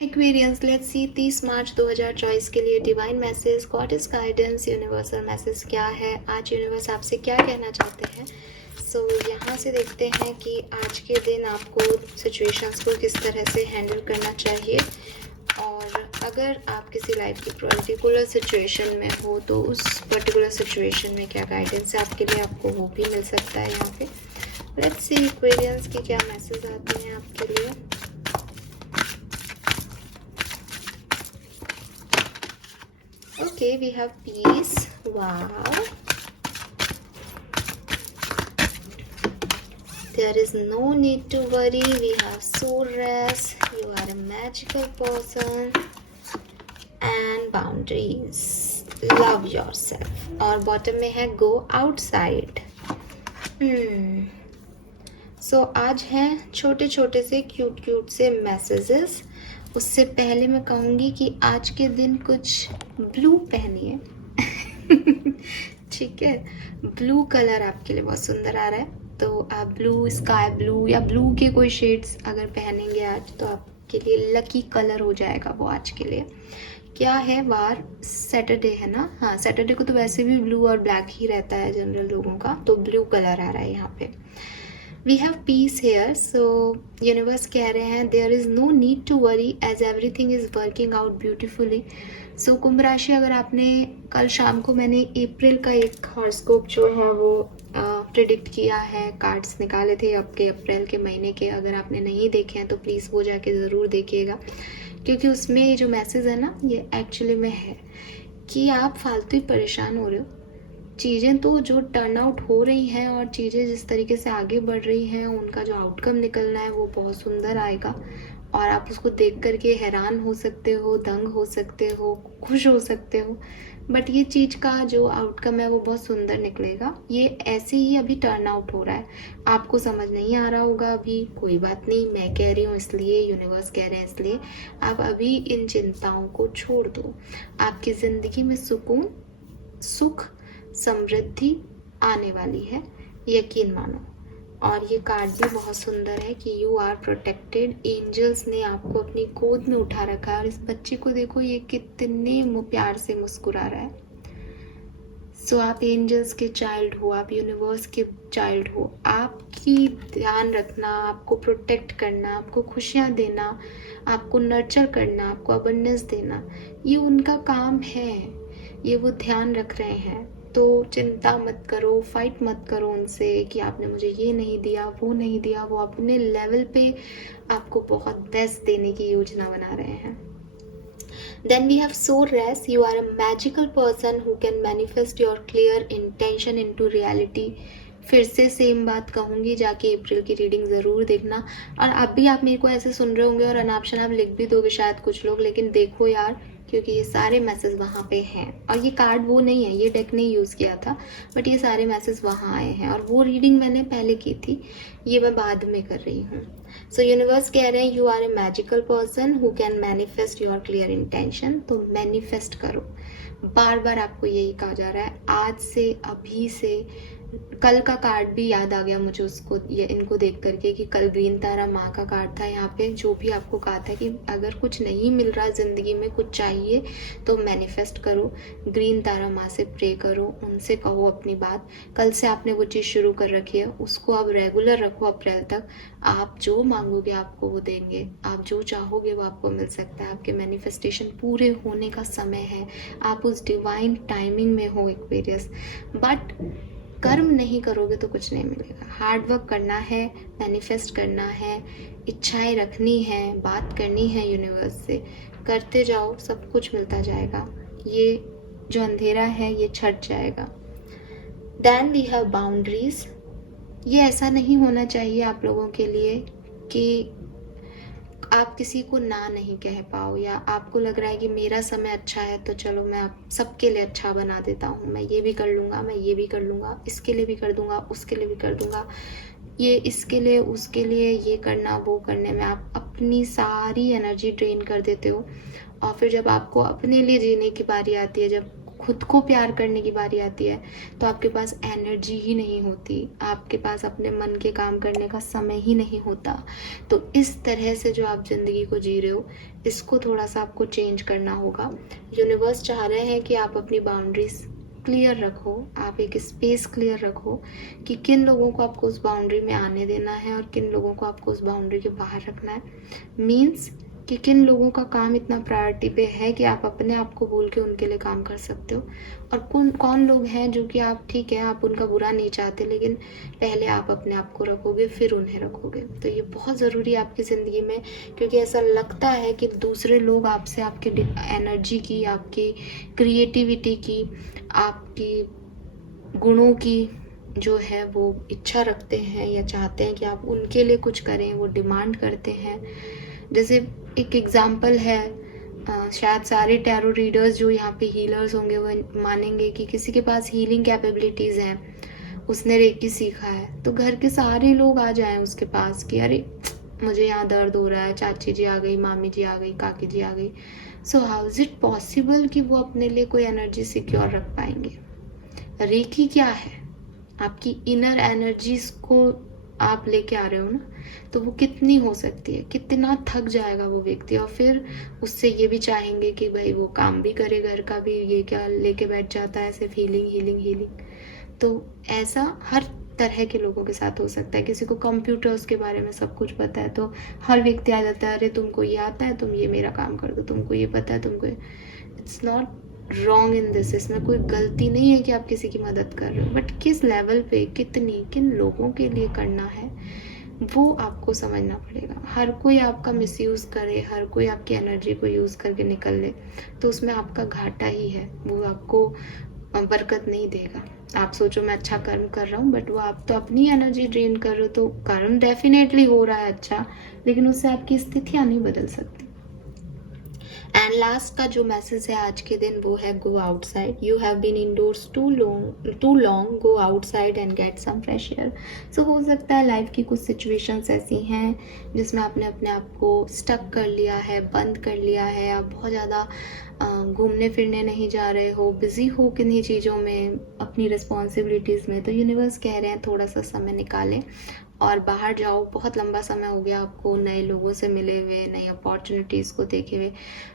Aquarians, let's see 30 मार्च 2024 के लिए divine message, God is guidance, universal message क्या है। आज यूनिवर्स आपसे क्या कहना चाहते हैं। सो यहाँ से देखते हैं कि आज के दिन आपको सिचुएशंस को किस तरह से हैंडल करना चाहिए, और अगर आप किसी लाइफ की पर्टिकुलर सिचुएशन में हो तो उस पर्टिकुलर सिचुएशन में क्या गाइडेंस है आपके लिए, आपको वो भी मिल सकता है यहाँ पे। लेट्स सी एक्वेरियंस की क्या मैसेज आते हैं आपके लिए। Okay, we have peace. Wow. There is no need to worry. We have soul rest. You are a magical person. And boundaries. Love yourself. और bottom में है go outside. So आज हैं छोटे छोटे से क्यूट से मैसेजेस। उससे पहले मैं कहूँगी कि आज के दिन कुछ ब्लू पहनिए। ठीक है, ब्लू कलर आपके लिए बहुत सुंदर आ रहा है, तो आप ब्लू, स्काई ब्लू या ब्लू के कोई शेड्स अगर पहनेंगे आज तो आपके लिए लकी कलर हो जाएगा वो आज के लिए। क्या है वार, सैटरडे है ना। हाँ, सैटरडे को तो वैसे भी ब्लू और ब्लैक ही रहता है जनरल लोगों का, तो ब्लू कलर आ रहा है यहाँ पे। We have peace here, so universe कह रहे हैं there is no need to worry as everything is working out beautifully. So Kumbh राशि, अगर आपने कल शाम को मैंने अप्रैल का एक हॉरोस्कोप जो है वो प्रिडिक्ट किया है, कार्ड्स निकाले थे आपके अप्रैल के महीने के, अगर आपने नहीं देखे हैं तो प्लीज़ वो जाके ज़रूर देखिएगा, क्योंकि उसमें ये जो मैसेज है ना, ये एक्चुअली में है कि आप फालतू ही परेशान हो रहे हो। चीज़ें तो जो टर्न आउट हो रही हैं और चीज़ें जिस तरीके से आगे बढ़ रही हैं, उनका जो आउटकम निकलना है वो बहुत सुंदर आएगा, और आप उसको देख करके हैरान हो सकते हो, दंग हो सकते हो, खुश हो सकते हो, बट ये चीज़ का जो आउटकम है वो बहुत सुंदर निकलेगा। ये ऐसे ही अभी टर्न आउट हो रहा है, आपको समझ नहीं आ रहा होगा अभी, कोई बात नहीं, मैं कह रही हूँ इसलिए, यूनिवर्स कह रहे हैं इसलिए। आप अभी इन चिंताओं को छोड़ दो, आपकी ज़िंदगी में सुकून, सुख, समृद्धि आने वाली है, यकीन मानो। और ये कार्ड भी बहुत सुंदर है कि यू आर प्रोटेक्टेड, एंजल्स ने आपको अपनी गोद में उठा रखा है, और इस बच्चे को देखो ये कितने प्यार से मुस्कुरा रहा है। सो आप एंजल्स के चाइल्ड हो, आप यूनिवर्स के चाइल्ड हो, आपकी ध्यान रखना, आपको प्रोटेक्ट करना, आपको खुशियाँ देना, आपको नर्चर करना, आपको अबंडेंस देना, ये उनका काम है, ये वो ध्यान रख रहे हैं। तो चिंता मत करो, फाइट मत करो उनसे कि आपने मुझे ये नहीं दिया, वो नहीं दिया। वो अपने लेवल पे आपको बहुत बेस्ट देने की योजना बना रहे हैं। Then we have soul rest. You are a magical person who can manifest your clear intention into reality. फिर से सेम बात कहूँगी, जाके अप्रैल की रीडिंग ज़रूर देखना। और अब भी आप मेरे को ऐसे सुन रहे होंगे और अनाप शनाप लिख भी दोगे शायद कुछ लोग, लेकिन देखो यार, क्योंकि ये सारे मैसेज वहाँ पे हैं, और ये कार्ड वो नहीं है, ये डेक नहीं यूज़ किया था, बट ये सारे मैसेज वहाँ आए हैं, और वो रीडिंग मैंने पहले की थी, ये मैं बाद में कर रही हूँ। सो यूनिवर्स कह रहे हैं you are a magical person who can manifest your clear intention. तो मैनिफेस्ट करो, बार बार आपको यही कहा जा रहा है, आज से, अभी से। कल का कार्ड भी याद आ गया मुझे उसको, ये इनको देख करके कि कल ग्रीन तारा माँ का कार्ड था यहाँ पे, जो भी आपको कहा था कि अगर कुछ नहीं मिल रहा ज़िंदगी में, कुछ चाहिए तो मैनिफेस्ट करो, ग्रीन तारा माँ से प्रे करो, उनसे कहो अपनी बात। कल से आपने वो चीज़ शुरू कर रखी है, उसको अब रेगुलर रखो अप्रैल तक। आप जो मांगोगे आपको वो देंगे, आप जो चाहोगे वो आपको मिल सकता है। आपके मैनिफेस्टेशन पूरे होने का समय है, आप उस डिवाइन टाइमिंग में हो एक्वेरियस। बट कर्म नहीं करोगे तो कुछ नहीं मिलेगा। हार्ड वर्क करना है, मैनिफेस्ट करना है, इच्छाएं रखनी है, बात करनी है यूनिवर्स से, करते जाओ, सब कुछ मिलता जाएगा। ये जो अंधेरा है ये छट जाएगा। Then we have boundaries. ये ऐसा नहीं होना चाहिए आप लोगों के लिए कि आप किसी को ना नहीं कह पाओ, या आपको लग रहा है कि मेरा समय अच्छा है तो चलो मैं आप सबके लिए अच्छा बना देता हूँ, मैं ये भी कर लूँगा, मैं ये भी कर लूँगा, इसके लिए भी कर दूँगा, उसके लिए भी कर दूँगा, ये इसके लिए उसके लिए, ये करना वो करने में आप अपनी सारी एनर्जी ड्रेन कर देते हो। और फिर जब आपको अपने लिए जीने की बारी आती है, जब खुद को प्यार करने की बारी आती है तो आपके पास एनर्जी ही नहीं होती, आपके पास अपने मन के काम करने का समय ही नहीं होता। तो इस तरह से जो आप ज़िंदगी को जी रहे हो, इसको थोड़ा सा आपको चेंज करना होगा। यूनिवर्स चाह रहे हैं कि आप अपनी बाउंड्रीज क्लियर रखो, आप एक स्पेस क्लियर रखो कि किन लोगों को आपको उस बाउंड्री में आने देना है और किन लोगों को आपको उस बाउंड्री के बाहर रखना है। मीन्स कि किन लोगों का काम इतना प्रायोरिटी पे है कि आप अपने आप को भूल के उनके लिए काम कर सकते हो, और कौन लोग हैं जो कि आप, ठीक है आप उनका बुरा नहीं चाहते लेकिन पहले आप अपने आप को रखोगे फिर उन्हें रखोगे। तो ये बहुत ज़रूरी है आपकी ज़िंदगी में, क्योंकि ऐसा लगता है कि दूसरे लोग आपसे आपकी एनर्जी की, आपकी क्रिएटिविटी की, आपकी गुणों की जो है वो इच्छा रखते हैं या चाहते हैं कि आप उनके लिए कुछ करें, वो डिमांड करते हैं। जैसे एक एग्जाम्पल है, शायद सारे टैरो रीडर्स जो यहाँ पे हीलर्स होंगे वो मानेंगे कि किसी के पास हीलिंग कैपेबिलिटीज़ हैं, उसने रेकी सीखा है, तो घर के सारे लोग आ जाएं उसके पास कि अरे मुझे यहाँ दर्द हो रहा है, चाची जी आ गई, मामी जी आ गई, काकी जी आ गई। So how is it possible कि वो अपने लिए कोई एनर्जी सिक्योर रख पाएंगे? रेकी क्या है? आपकी इनर एनर्जीज को आप लेके आ रहे हो ना, तो वो कितनी हो सकती है, कितना थक जाएगा वो व्यक्ति, और फिर उससे ये भी चाहेंगे कि भाई वो काम भी करे, घर का भी, ये क्या लेके बैठ जाता है सिर्फ हीलिंग हीलिंग हीलिंग। तो ऐसा हर तरह के लोगों के साथ हो सकता है। किसी को कंप्यूटर्स के बारे में सब कुछ पता है तो हर व्यक्ति आ जाता है, अरे तुमको ये आता है, तुम ये मेरा काम कर दो, तुमको ये पता है, तुमको। It's not wrong in this, इसमें कोई गलती नहीं है कि आप किसी की मदद कर रहे हो, बट किस लेवल पे, कितनी, किन लोगों के लिए करना है वो आपको समझना पड़ेगा। हर कोई आपका मिसयूज़ करे, हर कोई आपकी एनर्जी को यूज़ करके निकल ले, तो उसमें आपका घाटा ही है, वो आपको बरकत नहीं देगा। आप सोचो मैं अच्छा कर्म कर रहा हूँ, बट वो आप तो अपनी एनर्जी ड्रेन कर रहे हो, तो कर्म डेफिनेटली हो रहा है अच्छा, लेकिन उससे आपकी स्थितियाँ नहीं बदल सकती। एंड लास्ट का जो मैसेज है आज के दिन वो है go outside, you have been indoors too long, go outside and get some fresh air. So हो सकता है लाइफ की कुछ सिचुएशंस ऐसी हैं जिसमें आपने अपने आप को स्टक कर लिया है, बंद कर लिया है, आप बहुत ज़्यादा घूमने फिरने नहीं जा रहे हो, बिज़ी हो किन्हीं चीज़ों में, अपनी रिस्पॉन्सिबिलिटीज़ में। तो यूनिवर्स कह रहे हैं थोड़ा सा समय निकालें और बाहर जाओ। बहुत लंबा समय हो गया आपको नए लोगों से मिले हुए, नई अपॉर्चुनिटीज़ को देखे हुए।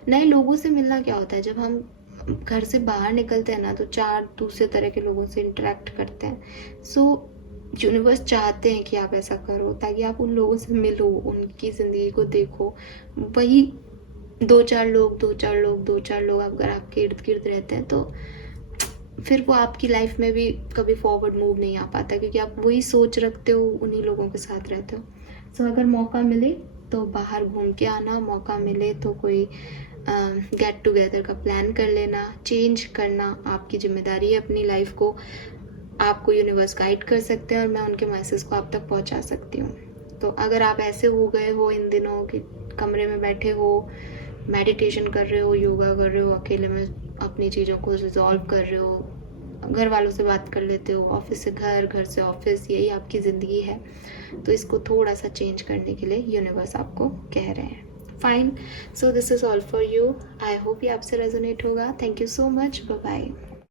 नए लोगों से मिलना क्या होता है, जब हम घर से बाहर निकलते हैं ना तो 4 दूसरे तरह के लोगों से इंटरेक्ट करते हैं। सो यूनिवर्स चाहते हैं कि आप ऐसा करो ताकि आप उन लोगों से मिलो, उनकी ज़िंदगी को देखो। वही 2-4 लोग अगर आपके इर्द गिर्द रहते हैं तो फिर वो आपकी लाइफ में भी कभी फॉरवर्ड मूव नहीं आ पाता, क्योंकि आप वही सोच रखते हो, उन्हीं लोगों के साथ रहते हो। सो अगर मौका मिले तो बाहर घूम के आना, मौका मिले तो कोई गेट टुगेदर का प्लान कर लेना। चेंज करना आपकी जिम्मेदारी है अपनी लाइफ को, आपको यूनिवर्स गाइड कर सकते हैं और मैं उनके मैसेज को आप तक पहुंचा सकती हूँ। तो अगर आप ऐसे हो गए हो इन दिनों कि कमरे में बैठे हो, मेडिटेशन कर रहे हो, योगा कर रहे हो, अकेले में अपनी चीज़ों को रिजॉल्व कर रहे हो, घर वालों से बात कर लेते हो, ऑफिस से घर, घर से ऑफिस, यही आपकी ज़िंदगी है, तो इसको थोड़ा सा चेंज करने के लिए यूनिवर्स आपको कह रहे हैं। Fine, so this is all for you. I hope ये आपसे रेजोनेट होगा। Thank you so much, bye bye.